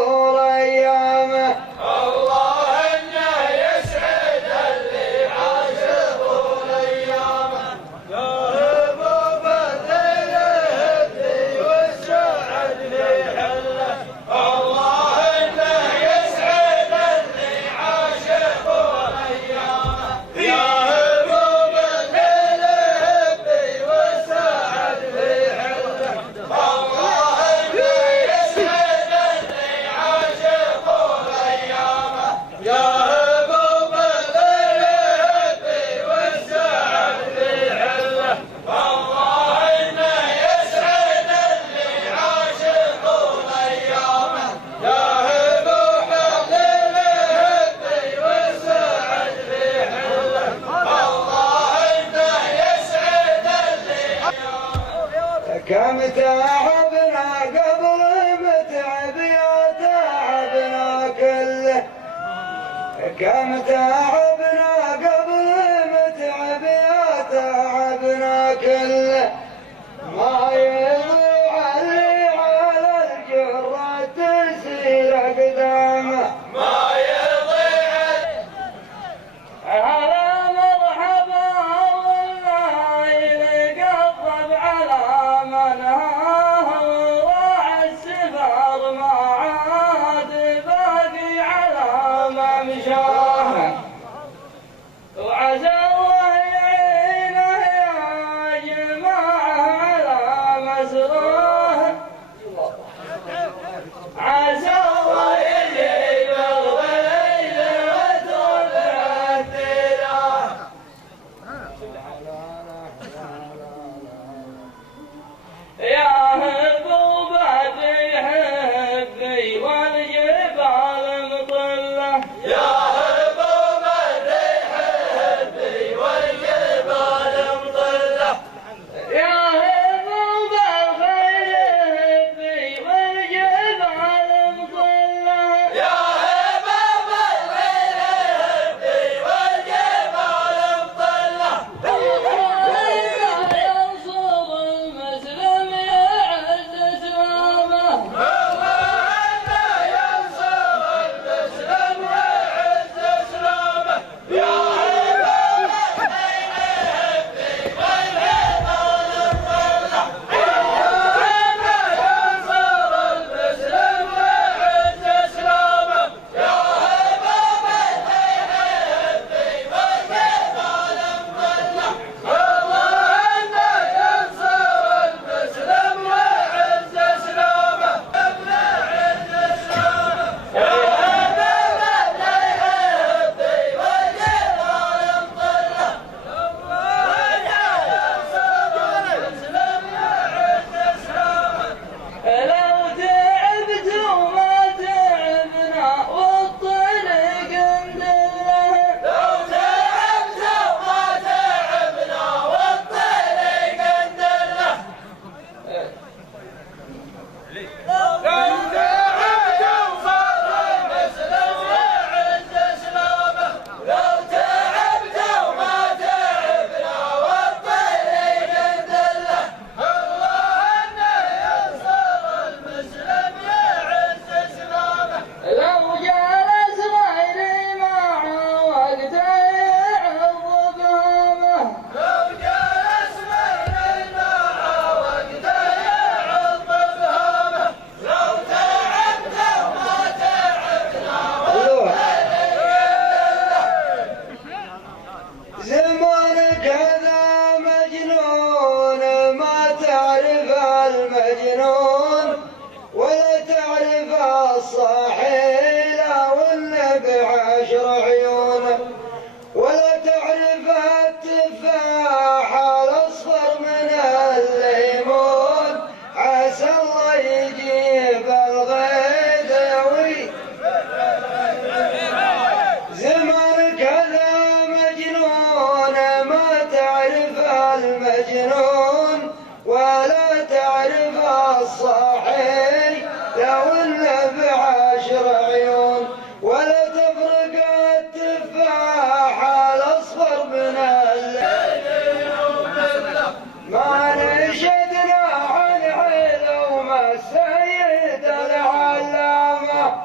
طول أيامه. الله إنه يسعد اللي عاش طول أيامه. يا هبوب الليل اهدي والسعد في حله. الله إنه يسعد اللي عاش طول أيامه. يا هبوب الليل اهدي والسعد في حله. الله إنه يسعد اللي عاش طول أيامه. يا هبوب الليل اهدي والسعد في حله. الله إنه يسعد اللي عاش طول أيامه. يا هبوب الليل اهدي والسعد في حله. الله إنه يسعد اللي كم تعبنا قبل متعب يا تعبنا كله. كم تعبنا قبل متعب يا تعبنا كله. ما يضيع اللي على الجرة تسير أقدامه. ما يضيع. هلا مرحبا والله يقرب على من راح السفر ما عاد باقي على ممشاه. وعسى الله يعينه يا جماعة على مسراه. عسى الله يجيب الغيث وترفع الديرة. يا هبوب بحبي والجبال مطلة. يا هبوب الريح هبي والجبال مطلة. يا هبوب الخير هبي والجبال مطلة. يا هبوب الريح هبي والجبال مطلة. ينصر المسلم يعز اسلامه. الله إنه ينصر المسلم ويعز اسلامه. يا هبوب الريح هبي والجبال مطلة. الله إنه ينصر المسلم ويعز اسلامه. يا هبوب الريح هبي والجبال مطلة. الله إنه ينصر المسلم ويعز اسلامه. ويعز اسلامه. يا هبوب الريح هبي والجبال مطلة. الله إنه ينصر المسلم ويعز اسلامه. لو تعبت وما تعبنا والطريق ندله. لو تعبت وما تعبنا والطريق ندله. لو تعبت وفر المسلم ويعز اسلامه. لو تعبت وما تعبنا والطريق ندله. الله إنه ينصر المسلم ويعز اسلامه. لو جلس غيري معه وقت يعظ بهمه. لو جلس غيري معه وقت يعظ بهمه. لو تعبت وما تعبنا والطريق ندله. زمانك هذا مجنون ما تعرف المجنون ولا تعرف الصاحي لو النبع عشر عيون. ولا تعرف التفاح الاصفر من الليمون. عسى الله يجيب الغيث زمانك هذا مجنون ما تعرف المجنون ولا تعرف الصاحي لو النبع عشر عيون. ولا تفرق التفاح الاصفر من الليل. ما نشدنا عن علوم السيد العلامة.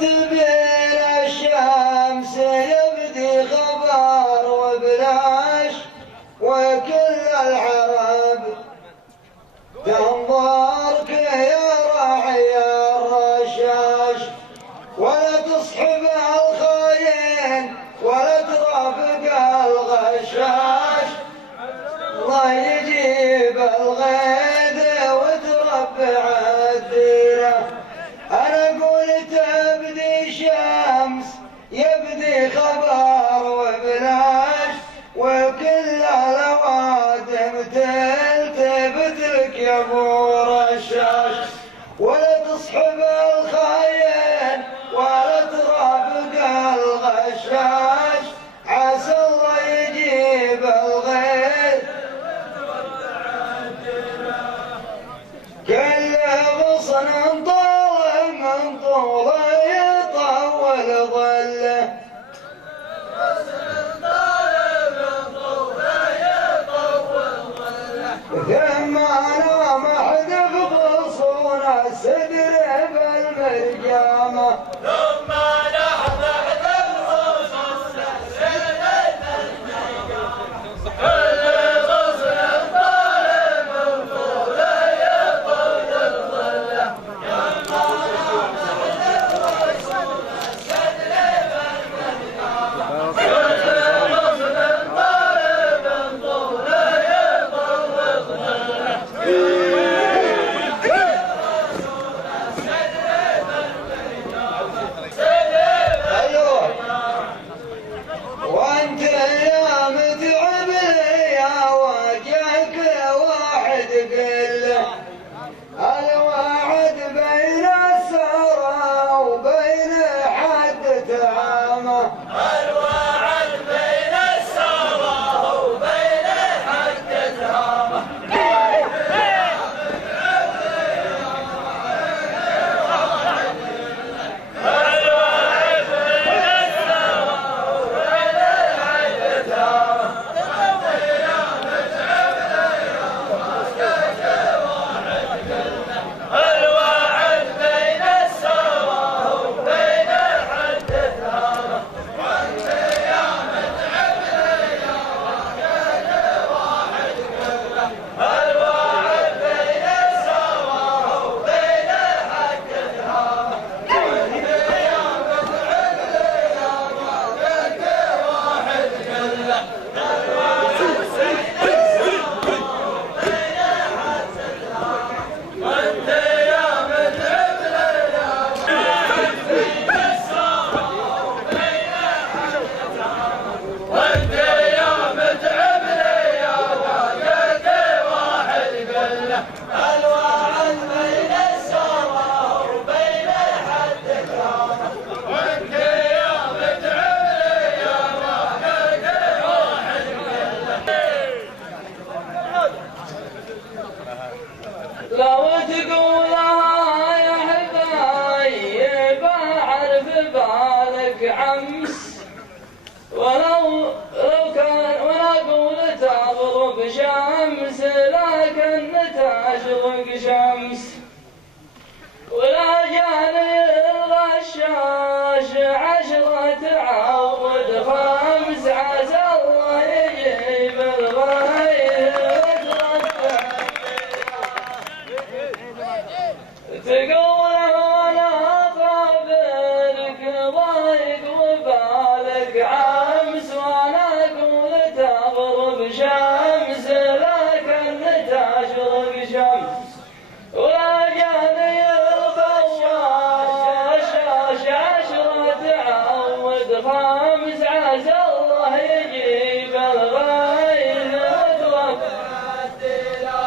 تبين الشمس يبدي خبر وبلاش، وكل العرب تنظرك يا راعي الرشاش، ولا تصحب الخاين ولا ترافق الغشاش، الله يجيب الغيث وتربع الديره. انا اقول تبدي شمس يبدي خبر وبلاش، وكل الاوادم تلتفت لك يا ابو رشاش، ولا تصحب الخاين ولا ترافق الغشاش، عسى الله يجيب الغيث. كل غصن طال من طوله يطول ظله، ثم انا محذف غصون السدر بالمرجامه، وانت يا متعب يا وجهك واحد قله، الواحد بين السرى وبين حد تعامه، الواحد بين السرى وبين حد تعامه. لو تقولها يا حبايب اعرف بالك عمس، ولو كان ولا قول تغرب شمس، لكن تشرق شمس، ولا جاني الغشاش عشرة عود خمس، عسى الله يجيب الغيث وتربع. تقول انا خابرك ضايق وبالك عمس، وانا اقول تغرب شمس، لكن تشرق شمس، ولا جاني الغشاش عشرة عود خمس، عسى الله يجيب الغيث وتربع. لا